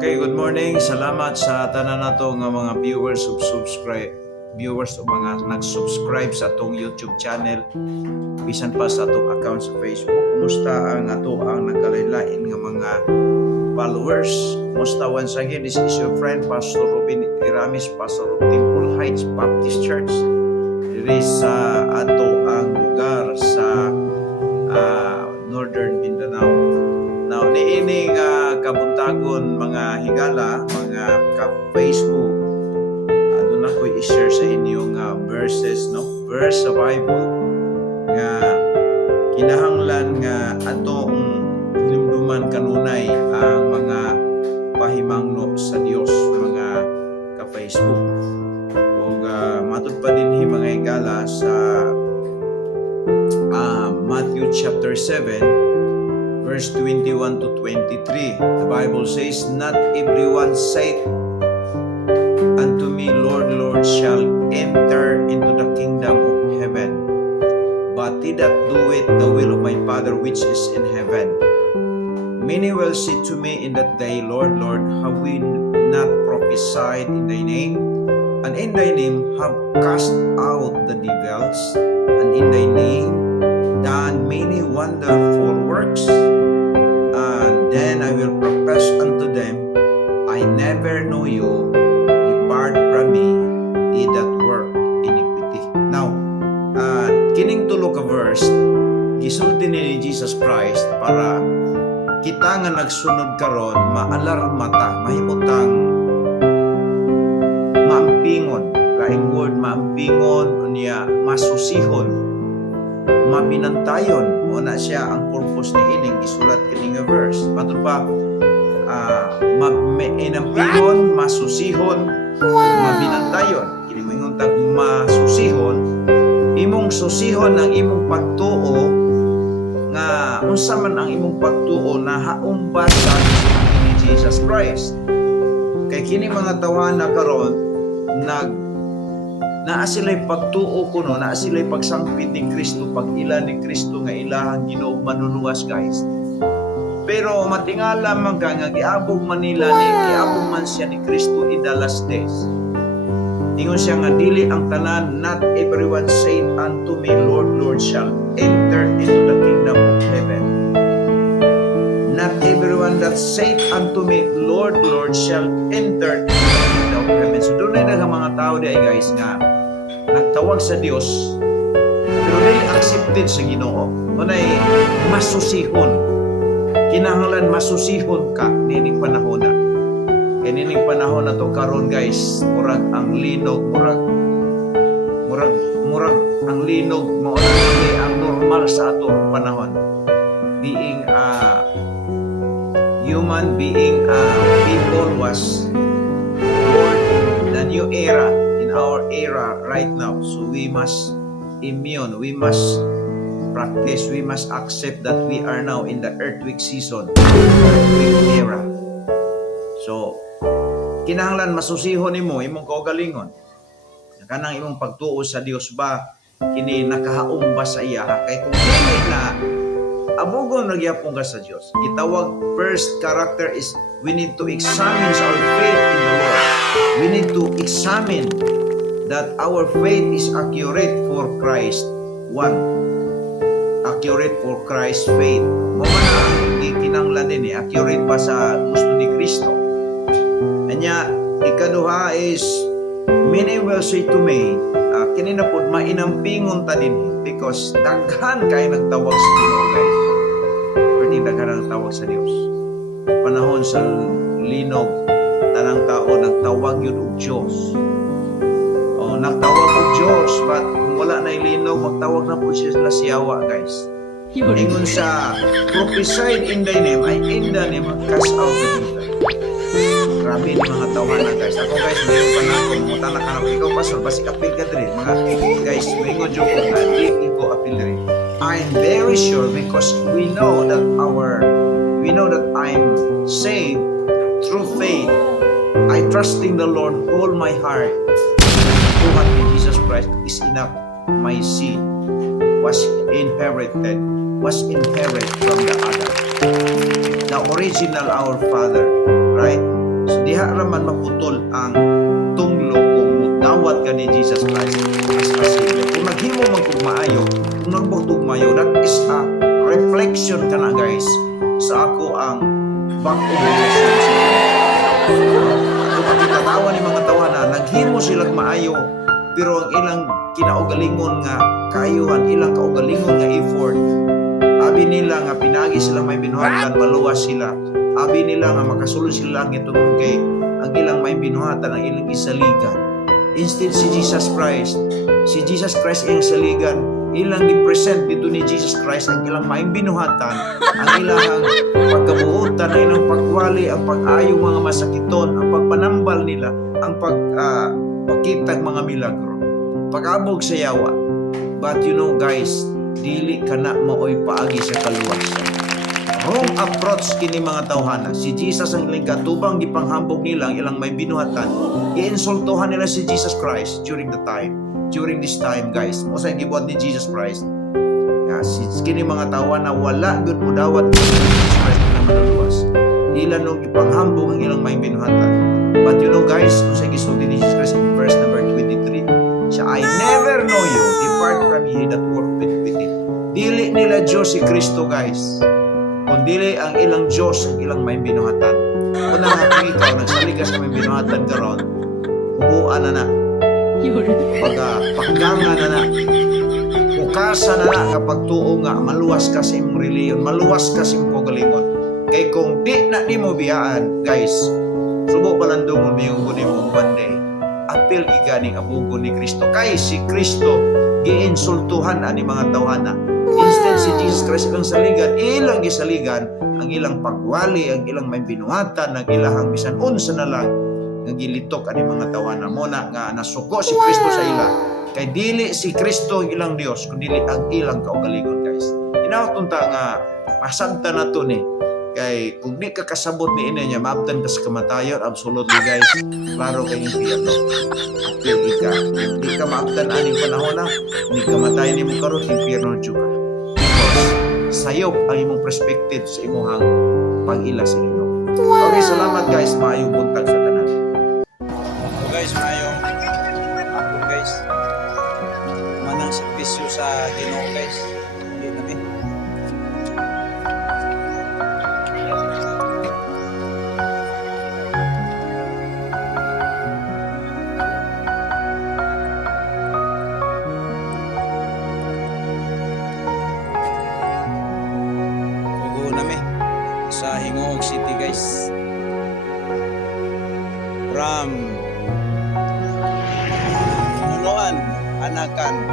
Okay, good morning. Salamat sa tanan nato nga mga viewers o mga nag-subscribe sa atong YouTube channel. Bisan pa sa atong account sa Facebook. Kumusta ang nagkalain-lain nga mga followers? Kumusta once again? This is your friend Pastor Robin Iramis, Pastor of Temple Heights Baptist Church. Diri sa ato ang lugar sa Northern Mindanao. Now, niining kabuntagon mga higala, mga ka-Facebook, doon ako i-share sa inyo nga verses, verse sa Bible nga kinahanglan nga atong hinumduman kanunay ang mga pahimangno sa Dios, mga ka-Facebook. O matud pa din mga higala sa Matthew chapter 7 verse 21 to 23. The Bible says, "Not everyone saith unto me, Lord, Lord, shall enter into the kingdom of heaven, but he that doeth the will of my Father which is in heaven. Many will say to me in that day, Lord, Lord, have we not prophesied in thy name? And in thy name have cast out the devils, and in thy name done many wonderful works? And then I will profess unto them, I never know you. Depart from me, ye that work iniquity." Now, kining tulo ka verse gisulti ni Jesus Christ para kita nga nagsunod karon maalarma ta, mahimutang maampingon, laing word maampingon unya masusihon, mabinantayon. Muna siya ang purpose ni ining isulat kining nga verse. Matud pa, inampingon, masusihon, mabinantayon. Kini mo ingon tag masusihon, imong susihon ang imong pagtuo nga unsa man ang imong pagtuo na haumbas sa ni Jesus Christ. Kay kini mga tawana karon naa sila'y pagtuo kuno, naa sila'y pagsangpit ni Kristo, pag-ila ni Kristo nga ilahang Ginoo manuluwas, guys. Pero matingala man ka nga giabog man nila giabog man siya ni Kristo in the last days. Ingon siya nga dili ang tanan, not everyone said unto me, Lord, Lord, shall enter into the kingdom of heaven. Not everyone that said unto me, Lord, Lord, shall enter into the kingdom of heaven. So doon na mga tao di ay guys nga nagtawag sa Dios pero dili accepted sa Ginoo. Unay masusihon, kinahanglan masusihon ka nining panahon na. Kay nining panahon na to karon guys, murag ang linog, murag ang linog mao ang normal sa ato panahon. Being human being, people was born the new era in our era right now. So we must immune, we must practice, we must accept that we are now in the earthquake season, earthquake era. So kinahanglan masusihon nimo imong kaugalingon kanang imong pagtuo sa Dios ba kini nakahaom ba sa iya. Kay kung dili na abugon nagyapon ka sa Dios, gitawag first character is we need to examine our faith in the Lord. We need to examine that our faith is accurate for Christ. One, accurate for Christ's faith. Mamana ang kinanglan din accurate ba sa gusto ni Kristo. Anya, ikaduha is many will say to me, kini na pod mainampingon ta din because daghan kay nagtawag sa Ginoo, guys. Pero daghan nagtawag sa Dios. Panahon sa linog, tanang tao nagtawag yun og Diyos. Nagtawag og Diyos, but kung wala na linog, magtawag na po siya siyawa, guys. Ingon sa prophesied in thy name, ay in the name of cast out the devil. Grabe ni mga tawanan, guys. Ako, guys, mayroon pa na ako, mutala ka na, ikaw pastor, basi kapil ka drin. Mga guys, may ingon joke ko na, di ko apil drin. I'm very sure because we know that I'm saved through faith. I trusting the Lord all my heart. What in Jesus Christ is enough. My seed was inherited from the other. The original our Father, right? diha raman maputol ang tunglo kung dawat ka ni Jesus Christ as a Savior. Kung naghimo man kung maayo, kung nagbutog maayo, that is a reflection ka na guys sa ako ang back-o relasyon sa kung makitatawa ni mga tawanan, naghimo silang maayo, pero ang ilang kinaugalingon nga kaayuhan, ilang kaugalingon nga effort, abi nila nga pinagi sila may binuhatan, maluwas sila, abi nila nga makasulod sila lang ito kay ang ilang may binuhatan, ang ilang isaligan. Instead si Jesus Christ ang saligan, ilang i-present dito ni Jesus Christ ang ilang may binuhatan, ang ilang pagkabuutan, ang ilang pagwali, ang pag-ayo mga masakiton, ang pagpanambal nila, ang pagkitag mga milagro, pag-abog sa yawa. But you know guys, dili ka na maoy paagi sa kaluwasan. Wrong approach kini mga tawhana. Si Jesus ang ilang katubang gipanghambog nila, ang ilang may binuhatan, i-insultuhan nila si Jesus Christ during this time guys. O sa gibuhat ni Jesus Christ, si kini mga tawana wala gud mo dawat ni Jesus Christ na maluluwas. Ila nung ipanghambog ang ilang may binuhatan. But you know guys, kung sa gisulti ni Jesus Christ in verse number 23, siya, I never know you, depart from me that work iniquity. Dili nila Diyos si Kristo guys, kung dili ang ilang Diyos ang ilang may binuhatan. Kung kung ikaw nagsaligas sa may binuhatan karon, hubuan na pagkanga na ukasa na nga pagtuo nga maluwas ka sa imong reliyon, maluwas ka sa imong kagalingon. Kay kung di na nimo biyaan guys, subo palandungon mo yung guni mong banday, apil iganing abugon ni Kristo. Kay si Kristo giinsultuhan ani mga tawhana. Instead si Jesus Christ ang saligan, ilang gisaligan ang ilang pagwali, ang ilang may binuhatan, ang ilang bisan unsa na lang nga gilitok ani mga tawanan mo na nga nasuko si Kristo sa ila. Kay dili si Kristo ang ilang Dios, kundi ang ilang kaugalingon guys. Inatunta nga masabta na to ni. Kay kung di ka kasabot ni ina niya, maabtan ka sa kamatayon, absolutely guys, klaro kay impyerno. Apil ka, di ka maabtan aning panahon na, di ka matayin ni mo karon, impyerno juga. Sayop ang imong perspective sa imong pag-ila sa inyo. Okay, salamat guys, maayong buntag sa tanan. So guys, maayong hapon guys. Manang servisyo sa Ginoo guys. Hindi namin. Sa Hingoog City guys, from Nunuan, Anakan,